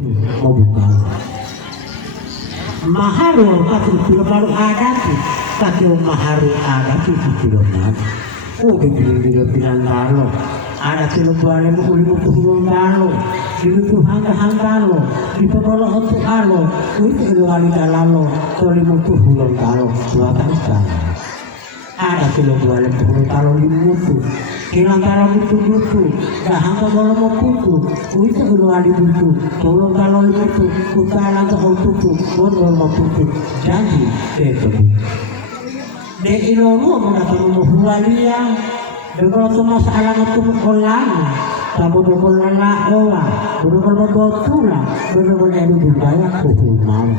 mau buka maharu kasih kilo baru ada sih kasih maharu ada sih kilo baru oh begini bilang kalau ada kilo baru mau lima puluh kalau itu hangga lo di pokok untuk kalau itu kilo kali kalau lima puluh kalau dua kali ada kilo baru kalau lima puluh Kilang kalau butuh dah hangga kalau mau putu, itu udah ada butuh. Tolong kalau itu, kita langkah untuk bodoh mau putu. Janji itu. De iloru mengatur muhualia, kalau semua masalah itu mukolan, tak bodoh kolala owa, bodoh kalau botula, bodoh kalau ada budaya kuhumau.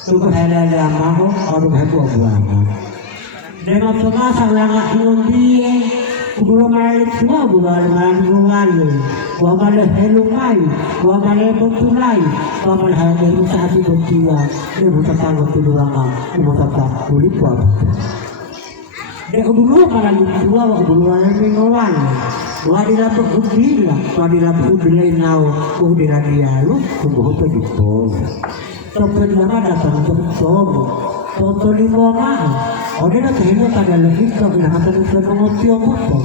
Suka ada mau, orang heboh banget. Dengan semua masalah itu Gua malah tua, gua malah ngomong, gua malah helumai, gua malah betulai, gua malah hanya satu betiwa, dia bukan tanggung tuduhan, bukan tak kulit buat. Dia dulu malah tua, dulu malah mengowan, gua dilapuk udila, gua dilapuk udilai nau, gua dia lu, gua pergi pun. Sampai lama datang untuk Toto lima mahal. Ode na kahino kada lagi ka nakatulog sa mga tiyo mo po.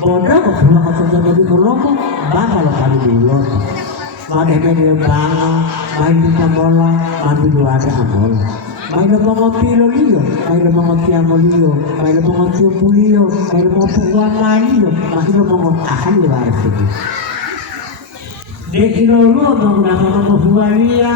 Boda ko pula ka sa mga dikoloko, baka lo kali dulu. Mademe dia banga, main di tamola, mandi dua ada amola. Main lo mga pilo liyo, main lo mga tiamo liyo, main lo mga tiyo puliyo, main lo mga puwa liyo, main lo mga ahan luar sini. De inolo mga nakakabuhuan niya,